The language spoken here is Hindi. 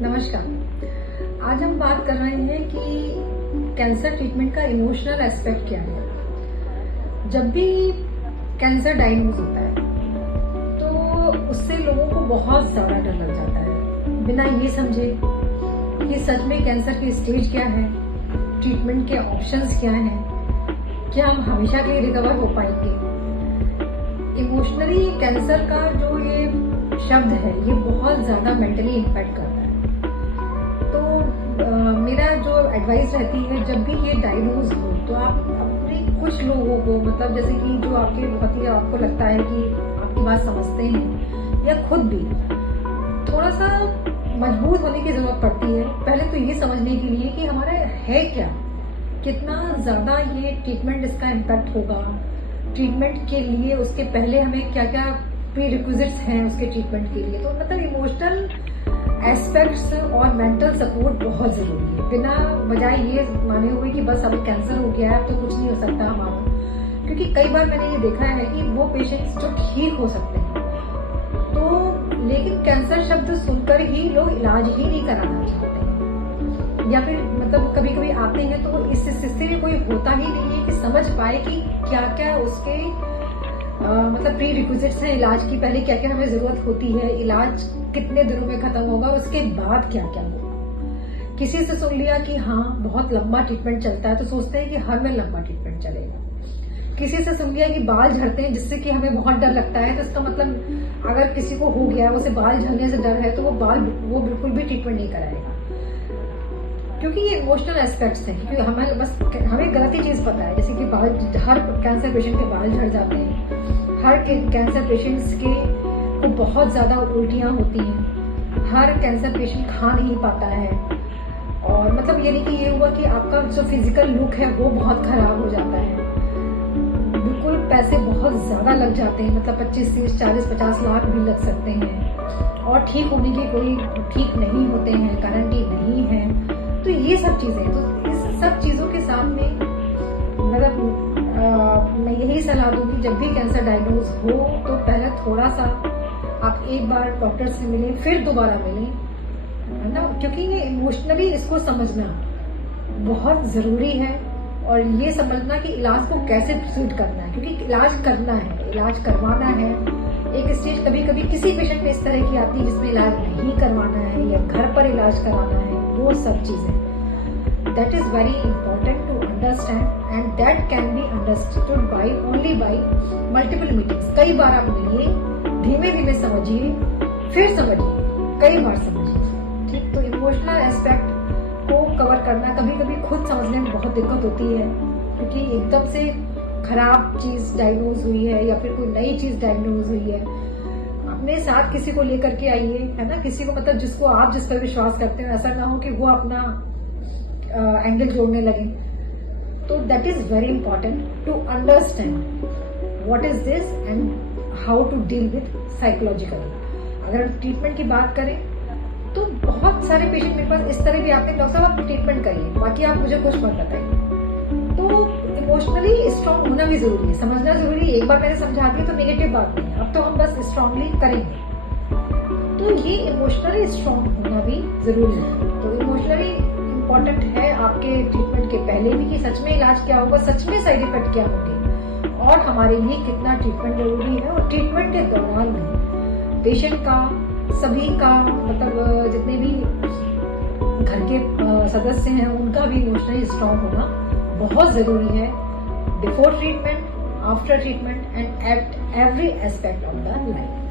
नमस्कार। आज हम बात कर रहे हैं कि कैंसर ट्रीटमेंट का इमोशनल एस्पेक्ट क्या है। जब भी कैंसर डायग्नोज होता है तो उससे लोगों को बहुत ज़्यादा डर लग जाता है, बिना ये समझे कि सच में कैंसर की स्टेज क्या है, ट्रीटमेंट के ऑप्शंस क्या हैं, क्या हम हमेशा के लिए रिकवर हो पाएंगे। इमोशनली कैंसर का जो ये शब्द है ये बहुत ज़्यादा मेंटली इम्पैक्ट करता है। तो मेरा जो एडवाइस रहती है, जब भी ये डायग्नोज हो तो आप अपने कुछ लोगों को, मतलब जैसे कि जो आपके बहुत ही आपको लगता है कि आपकी बात समझते हैं, या खुद भी थोड़ा सा मजबूत होने की ज़रूरत पड़ती है। पहले तो ये समझने के लिए कि हमारा है क्या, कितना ज़्यादा ये ट्रीटमेंट इसका इम्पैक्ट होगा, ट्रीटमेंट के लिए उसके पहले हमें क्या क्या प्री रिक्विजिट्स हैं उसके ट्रीटमेंट के लिए। तो मतलब इमोशनल एस्पेक्ट्स और मेंटल सपोर्ट बहुत ज़रूरी है, बिना बजाय ये माने हुए कि बस अभी कैंसर हो गया है तो कुछ नहीं हो सकता हमारा। क्योंकि कई बार मैंने ये देखा है कि वो पेशेंट्स जो ठीक हो सकते हैं तो लेकिन कैंसर शब्द सुनकर ही लोग इलाज ही नहीं कराना चाहते हैं, या फिर मतलब कभी कभी आते हैं तो इससे कोई होता ही नहीं है कि समझ पाए कि क्या क्या उसके मतलब प्री रिक्विजिट्स हैं इलाज की, पहले क्या क्या हमें जरूरत होती है, इलाज कितने दिनों में खत्म होगा और उसके बाद क्या क्या होगा। किसी से सुन लिया कि हाँ बहुत लंबा ट्रीटमेंट चलता है तो सोचते हैं कि हर में लंबा ट्रीटमेंट चलेगा। किसी से सुन लिया कि बाल झड़ते हैं जिससे कि हमें बहुत डर लगता है, तो इसका मतलब अगर किसी को हो गया है, उसे बाल झड़ने से डर है, तो वो बिल्कुल भी ट्रीटमेंट नहीं कराएगा। क्योंकि ये इमोशनल एस्पेक्ट्स हैं, क्योंकि हमें गलत ही चीज़ पता है, जैसे कि हर कैंसर पेशेंट के बाल झड़ जाते हैं, हर कैंसर पेशेंट्स को बहुत ज़्यादा उल्टियाँ होती हैं, हर कैंसर पेशेंट खा नहीं पाता है, और मतलब ये नहीं कि ये हुआ कि आपका जो फिजिकल लुक है वो बहुत खराब हो जाता है, बिल्कुल पैसे बहुत ज़्यादा लग जाते हैं, मतलब 25, 30, 40, 50 लाख भी लग सकते हैं, और ठीक होने की कोई ठीक नहीं होते हैं, गारंटी नहीं है। तो ये सब चीज़ें, तो इस सब चीज़ों के साथ में मतलब मैं यही सलाह दूंगी, जब भी कैंसर डायग्नोज हो तो पहले थोड़ा सा आप एक बार डॉक्टर से मिलें, फिर दोबारा मिलें, है ना। क्योंकि ये इमोशनली इसको समझना बहुत ज़रूरी है, और ये समझना कि इलाज को कैसे प्रोसीड करना है, क्योंकि इलाज करना है, इलाज करवाना है। एक स्टेज कभी कभी किसी पेशेंट में इस तरह की आती है जिसमें इलाज नहीं करवाना है या घर पर इलाज कराना है, वो सब चीज़ें that is very important to understand, and that can be understood only by multiple meetings। कई बार आप मिलिए, धीमे धीमे समझिए, फिर समझिए, कई बार समझिए, ठीक। तो इमोशनल एस्पेक्ट को कवर करना कभी कभी खुद समझने में बहुत दिक्कत होती है, क्योंकि एकदम से खराब चीज़ डायग्नोज हुई है या फिर कोई नई चीज़ डायग्नोज हुई है। अपने साथ किसी को लेकर के आइए, है ना, किसी को मतलब जिसको आप जिस पर विश्वास करते हो, ऐसा ना हो कि वो अपना एंगल जोड़ने लगे। तो that is very important to understand what is this and how to deal with psychologically. अगर हम ट्रीटमेंट की बात करें तो बहुत सारे पेशेंट मेरे पास इस तरह भी आते हैं, डॉक्टर साहब आप ट्रीटमेंट करिए, बाकी आप मुझे कुछ मत बताइए। तो इमोशनली स्ट्रांग होना भी जरूरी है, समझना जरूरी है। एक बार मैंने समझा दिया तो नेगेटिव बात नहीं है, अब तो हम बस स्ट्रांगली करेंगे। तो ये इमोशनली स्ट्रांग होना भी जरूरी है। तो इमोशनली इम्पॉर्टेंट है आपके ट्रीटमेंट के पहले भी कि सच में इलाज क्या होगा, सच में साइड इफेक्ट क्या होंगे, और हमारे लिए कितना ट्रीटमेंट जरूरी है। और ट्रीटमेंट के दौरान भी पेशेंट का, सभी का, मतलब जितने भी घर के सदस्य हैं उनका भी इमोशनली स्ट्रांग होना बहुत ज़रूरी है, before treatment, after treatment and at every aspect of the life.